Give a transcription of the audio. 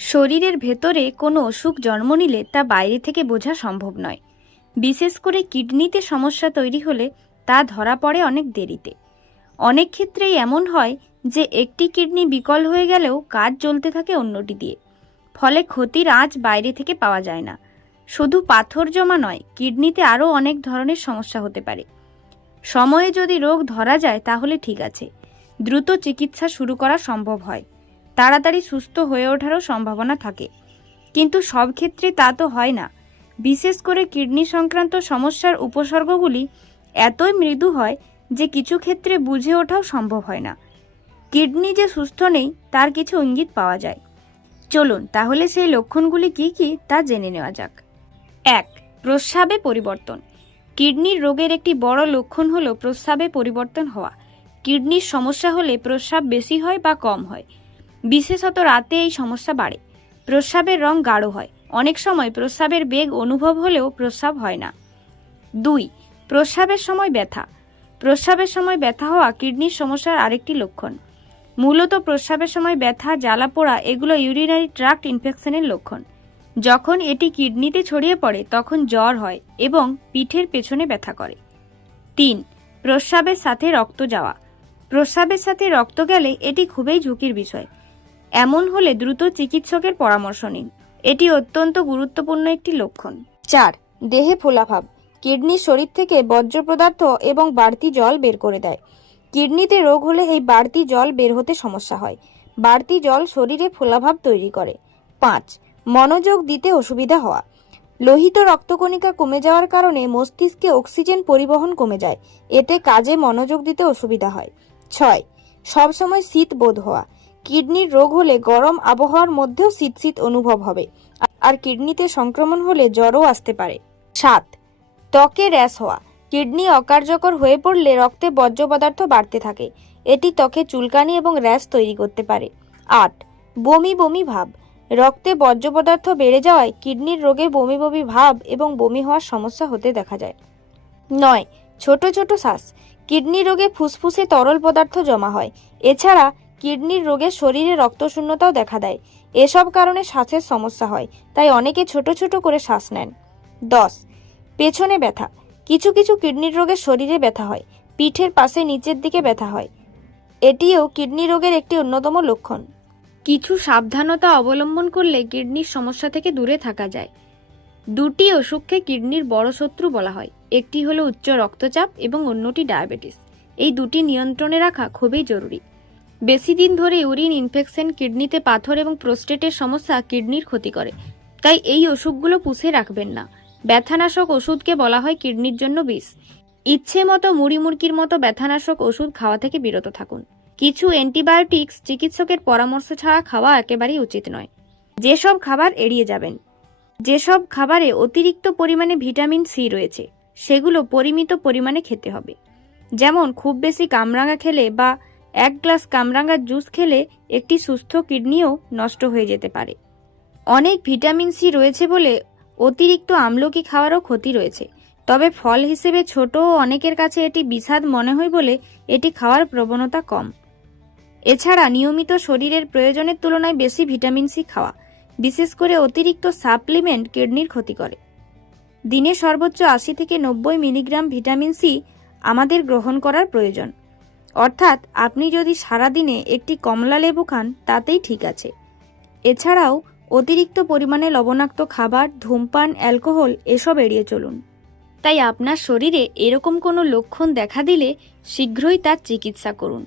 শরীরের ভেতরে কোনো অসুখ জন্ম নিলে তা বাইরে থেকে বোঝা সম্ভব নয়। বিশেষ করে কিডনিতে সমস্যা তৈরি হলে তা ধরা পড়ে অনেক দেরিতে। অনেক ক্ষেত্রেই এমন হয় যে একটি কিডনি বিকল হয়ে গেলেও কাজ চলতে থাকে অন্যটি দিয়ে, ফলে ক্ষতির আঁচ বাইরে থেকে পাওয়া যায় না। শুধু পাথর জমা নয়, কিডনিতে আরও অনেক ধরনের সমস্যা হতে পারে। সময়ে যদি রোগ ধরা যায় তাহলে ঠিক আছে, দ্রুত চিকিৎসা শুরু করা সম্ভব হয়, তাড়াতাড়ি সুস্থ হয়ে ওঠারও সম্ভাবনা থাকে। কিন্তু সব ক্ষেত্রে তা তো হয় না। বিশেষ করে কিডনি সংক্রান্ত সমস্যার উপসর্গগুলি এতই মৃদু হয় যে কিছু ক্ষেত্রে বুঝে ওঠাও সম্ভব হয় না। কিডনি যে সুস্থ নেই তার কিছু ইঙ্গিত পাওয়া যায়। চলুন তাহলে সেই লক্ষণগুলি কি কি তা জেনে নেওয়া যাক। 1. প্রস্রাবে পরিবর্তন। কিডনির রোগের একটি বড় লক্ষণ হল প্রস্রাবে পরিবর্তন হওয়া। কিডনির সমস্যা হলে প্রস্রাব বেশি হয় বা কম হয়। বিশেষত রাতে এই সমস্যা বাড়ে। প্রস্রাবের রং গাঢ় হয়। অনেক সময় প্রস্রাবের বেগ অনুভব হলেও প্রস্রাব হয় না। 2. প্রস্রাবের সময় ব্যথা। প্রস্রাবের সময় ব্যথা হওয়া কিডনির সমস্যার আরেকটি লক্ষণ। মূলত প্রস্রাবের সময় ব্যথা, জ্বালা পোড়া এগুলো ইউরিনারি ট্র্যাক্ট ইনফেকশনের লক্ষণ। যখন এটি কিডনিতে ছড়িয়ে পড়ে তখন জ্বর হয় এবং পিঠের পেছনে ব্যথা করে। 3. প্রস্রাবের সাথে রক্ত যাওয়া। প্রস্রাবের সাথে রক্ত গেলে এটি খুবই ঝুঁকির বিষয়। এমন হলে দ্রুত চিকিৎসকের পরামর্শ নিন। এটি অত্যন্ত গুরুত্বপূর্ণ একটি লক্ষণ। 4. দেহে ফোলাভাব। কিডনি শরীর থেকে বর্জ্য পদার্থ এবং বাড়তি জল বের করে দেয়। কিডনিতে রোগ হলে এই বাড়তি জল বের হতে সমস্যা হয়। বাড়তি জল শরীরে ফোলাভাব তৈরি করে। 5. মনোযোগ দিতে অসুবিধা হওয়া। লোহিত রক্তকণিকা কমে যাওয়ার কারণে মস্তিষ্কে অক্সিজেন পরিবহন কমে যায়। এতে কাজে মনোযোগ দিতে অসুবিধা হয়। 6. সবসময় শীত বোধ হওয়া। কিডনির রোগ হলে গরম আবহাওয়ার মধ্যেও শীত শীত অনুভব হবে, আর কিডনিতে সংক্রমণ হলে জ্বরও আসতে পারে। 7. ত্বকে র্যাশ হওয়া। কিডনি অকার্যকর হয়ে পড়লে রক্তে বর্জ্য পদার্থ বাড়তে থাকে। এটি ত্বকে চুলকানি এবং র্যাশ তৈরি করতে পারে। 8. বমি বমি ভাব। রক্তে বর্জ্য পদার্থ বেড়ে যাওয়ায় কিডনির রোগে বমি বমি ভাব এবং বমি হওয়ার সমস্যা হতে দেখা যায়। 9. ছোট ছোট শ্বাস। কিডনি রোগে ফুসফুসে তরল পদার্থ জমা হয়। এছাড়া কিডনির রোগে শরীরে রক্তশূন্যতাও দেখা দেয়। এসব কারণে শ্বাসের সমস্যা হয়, তাই অনেকে ছোট ছোট করে শ্বাস নেন। 10. পেছনে ব্যথা। কিছু কিছু কিডনির রোগে শরীরে ব্যথা হয়, পিঠের পাশে নিচের দিকে ব্যথা হয়। এটিও কিডনি রোগের একটি অন্যতম লক্ষণ। কিছু সাবধানতা অবলম্বন করলে কিডনির সমস্যা থেকে দূরে থাকা যায়। দুটি অসুখকে কিডনির বড় শত্রু বলা হয়। একটি হলো উচ্চ রক্তচাপ এবং অন্যটি ডায়াবেটিস। এই দুটি নিয়ন্ত্রণে রাখা খুবই জরুরি। বেশি দিন ধরে ইউরিন ইনফেকশন, কিডনিতে পাথর এবং প্রোস্টেটের সমস্যা কিডনির ক্ষতি করে, তাই এই অসুখগুলো পুষে রাখবেন না। ব্যথানাশক ওষুধকে বলা হয় কিডনির জন্য বিষ। ইচ্ছে মতো মুড়ি মুড়কির মতো ব্যথানাশক ওষুধ খাওয়া থেকে বিরত থাকুন। কিছু অ্যান্টিবায়োটিক্স চিকিৎসকের পরামর্শ ছাড়া খাওয়া একেবারেই উচিত নয়। যেসব খাবার এড়িয়ে যাবেন। যেসব খাবারে অতিরিক্ত পরিমাণে ভিটামিন সি রয়েছে সেগুলো পরিমিত পরিমাণে খেতে হবে। যেমন খুব বেশি কামরাঙা খেলে বা 1 গ্লাস কামরাঙার জুস খেলে একটি সুস্থ কিডনিও নষ্ট হয়ে যেতে পারে। অনেক ভিটামিন সি রয়েছে বলে অতিরিক্ত আমলকি খাওয়ারও ক্ষতি রয়েছে, তবে ফল হিসেবে ছোট ও অনেকের কাছে এটি বিষাদ মনে হয় বলে এটি খাওয়ার প্রবণতা কম। এছাড়া নিয়মিত শরীরের প্রয়োজনের তুলনায় বেশি ভিটামিন সি খাওয়া, বিশেষ করে অতিরিক্ত সাপ্লিমেন্ট কিডনির ক্ষতি করে। দিনে সর্বোচ্চ 80 থেকে 90 মিলিগ্রাম ভিটামিন সি আমাদের গ্রহণ করার প্রয়োজন। অর্থাৎ আপনি যদি সারাদিনে একটি কমলা লেবু খান তাতেই ঠিক আছে। এছাড়াও অতিরিক্ত পরিমাণে লবণাক্ত খাবার, ধূমপান, অ্যালকোহল এসব এড়িয়ে চলুন। তাই আপনার শরীরে এরকম কোনো লক্ষণ দেখা দিলে শীঘ্রই তার চিকিৎসা করুন।